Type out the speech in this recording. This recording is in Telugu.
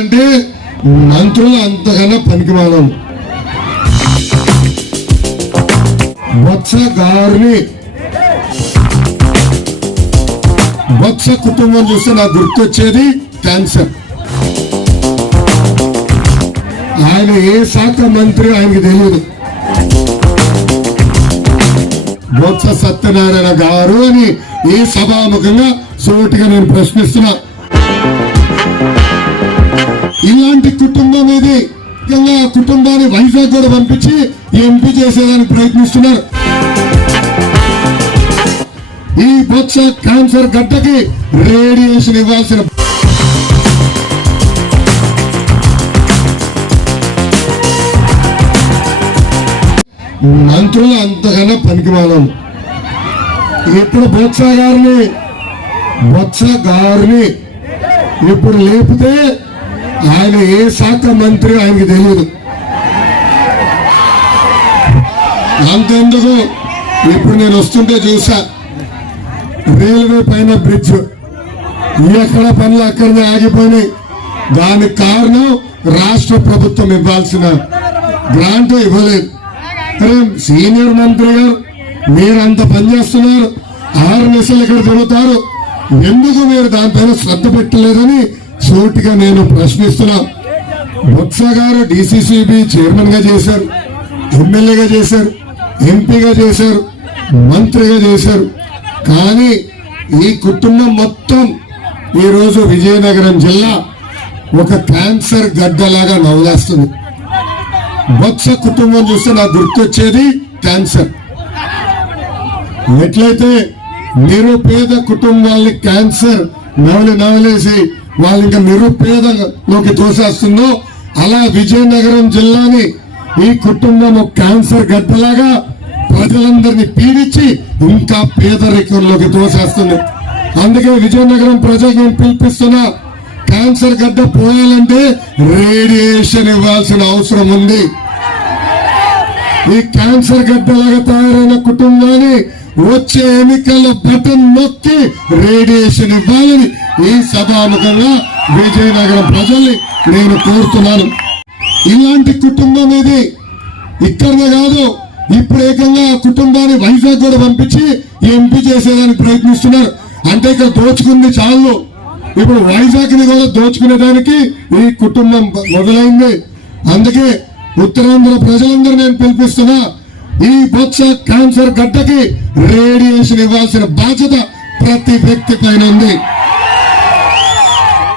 అంటే మంత్రులు అంతకన్నా పనికిమాలం. బొత్స గారిని బొత్స కుటుంబం చూస్తే నాకు గుర్తొచ్చేది క్యాన్సర్. ఆయన ఏ శాఖ మంత్రి ఆయనకి తెలియదు. బొత్స సత్యనారాయణ గారు అని ఈ సభాముఖంగా సోటిగా నేను ప్రశ్నిస్తున్నా. ఇలాంటి కుటుంబం ఇది. కుటుంబాన్ని వైజాగ్ కూడా పంపించి ఎంపీ చేసేదానికి ప్రయత్నిస్తున్నారు. ఈ బొత్స క్యాన్సర్ గడ్డకి రేడియేషన్ ఇవ్వాల్సిన మంత్రులు అంతకన్నా పనికిమాలం. ఇప్పుడు బొత్స గారిని ఇప్పుడు లేపితే ఆయన ఏ శాఖ మంత్రి ఆయనకి తెలియదు. అంతెందుకు ఇప్పుడు నేను వస్తుంటే చూసా రైల్వే పైన బ్రిడ్జ్ ఎక్కడ పనులు అక్కడనే ఆగిపోయినాయి. దానికి కారణం రాష్ట్ర ప్రభుత్వం ఇవ్వాల్సిన గ్రాంట్ ఇవ్వలేదు. సీనియర్ మంత్రి గారు మీరంత పనిచేస్తున్నారు, 6 నెలలు ఇక్కడ తిరుగుతారు, ఎందుకు మీరు దానిపైన శ్రద్ధ పెట్టలేదని సూటిగా నేను ప్రశ్నిస్తున్నా. బొత్స గారు డిసిసిబి చైర్మన్ గా చేశారు, ఎమ్మెల్యేగా చేశారు, ఎంపీగా చేశారు, మంత్రిగా చేశారు. కానీ ఈ కుటుంబం మొత్తం ఈరోజు విజయనగరం జిల్లా ఒక క్యాన్సర్ గడ్డలాగా నవ్వులేస్తుంది. బొత్స కుటుంబం చూస్తే నాకు గుర్తొచ్చేది క్యాన్సర్. ఎట్లయితే నిరుపేద కుటుంబాలని క్యాన్సర్ నవలేసి వాళ్ళు ఇంకా నిరుపేదలోకి తోసేస్తుందో అలా విజయనగరం జిల్లాని ఈ కుటుంబం ఒక క్యాన్సర్ గడ్డలాగా ప్రజలందరినీ పీడించి ఇంకా పేదరికంలోకి తోసేస్తుంది. అందుకే విజయనగరం ప్రజలకు నేను పిలిపిస్తున్నా, క్యాన్సర్ గడ్డ పోయాలంటే రేడియేషన్ ఇవ్వాల్సిన అవసరం ఉంది. ఈ క్యాన్సర్ గడ్డలాగా తయారైన కుటుంబాన్ని వచ్చే ఎన్నికల్లో బటన్ నొక్కి రేడియేషన్ ఇవ్వాలని ఈ సభాముఖంగా విజయనగరం ప్రజల్ని నేను కోరుతున్నాను. ఇలాంటి కుటుంబం ఇది ఇక్కడనే కాదు, ఇప్పుడు ఏకంగా కుటుంబాన్ని వైజాగ్ కూడా పంపించి ఎంపీ చేసేదానికి ప్రయత్నిస్తున్నారు. అంటే ఇక్కడ దోచుకుంది చాలు, ఇప్పుడు వైజాగ్ ని కూడా దోచుకునేదానికి ఈ కుటుంబం మొదలైంది. అందుకే ఉత్తరాంధ్ర ప్రజలందరూ నేను పిలిపిస్తున్నా, ఈ బొత్స క్యాన్సర్ గడ్డకి రేడియేషన్ ఇవ్వాల్సిన బాధ్యత ప్రతి వ్యక్తి పైన ఉంది.